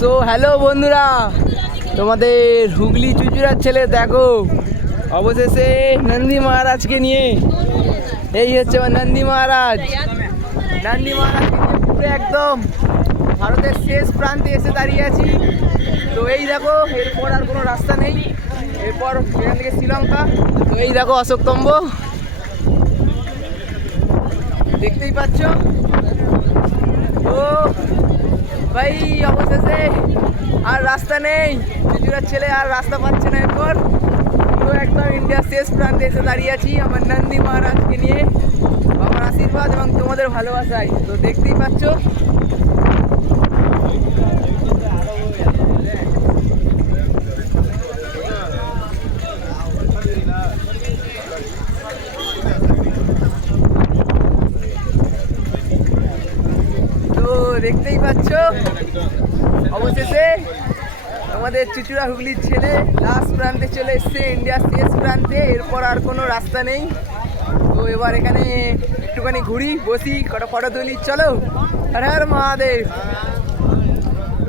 So hello বন্ধুরা। তোমাদের হুগলি চুচুড়ার ছেলে, দেখো। অবশেষে নন্দী মহারাজকে নিয়ে, এই হচ্ছে নন্দী মহারাজ। নন্দী মহারাজকে নিয়ে পুরো একদম ভারতের শেষ প্রান্তে এসে দাঁড়িয়ে আছি। তো এই দেখো, এরপর আর কোনো রাস্তা নেই। এরপর এখান থেকে শ্রীলঙ্কা। তো এই দেখো অশোকতম্ব দেখতেই পাচ্ছ? ও ভাই, অবশেষে আর রাস্তা নেই। চুচুড়ার ছেলে আর রাস্তা পাচ্ছে না এরপর। তো একদম ইন্ডিয়ার শেষ প্রান্তে এসে দাঁড়িয়ে আছি আমার নন্দী মহারাজকে নিয়ে। আমার আশীর্বাদ এবং তোমাদের ভালোবাসাই তো দেখতেই পাচ্ছ তো দেখতেই পাচ্ছ। অবশেষে আমাদের চুচুড়া হুগলির ছেলে লাস্ট প্রান্তে চলে এসছে ইন্ডিয়ার শেষ প্রান্তে। এরপর আর কোনো রাস্তা নেই। তো এবার এখানে একটুখানি ঘুরি, বসি, কটা ফটো তুলি, চলো। হ্যাঁ মহাদেব।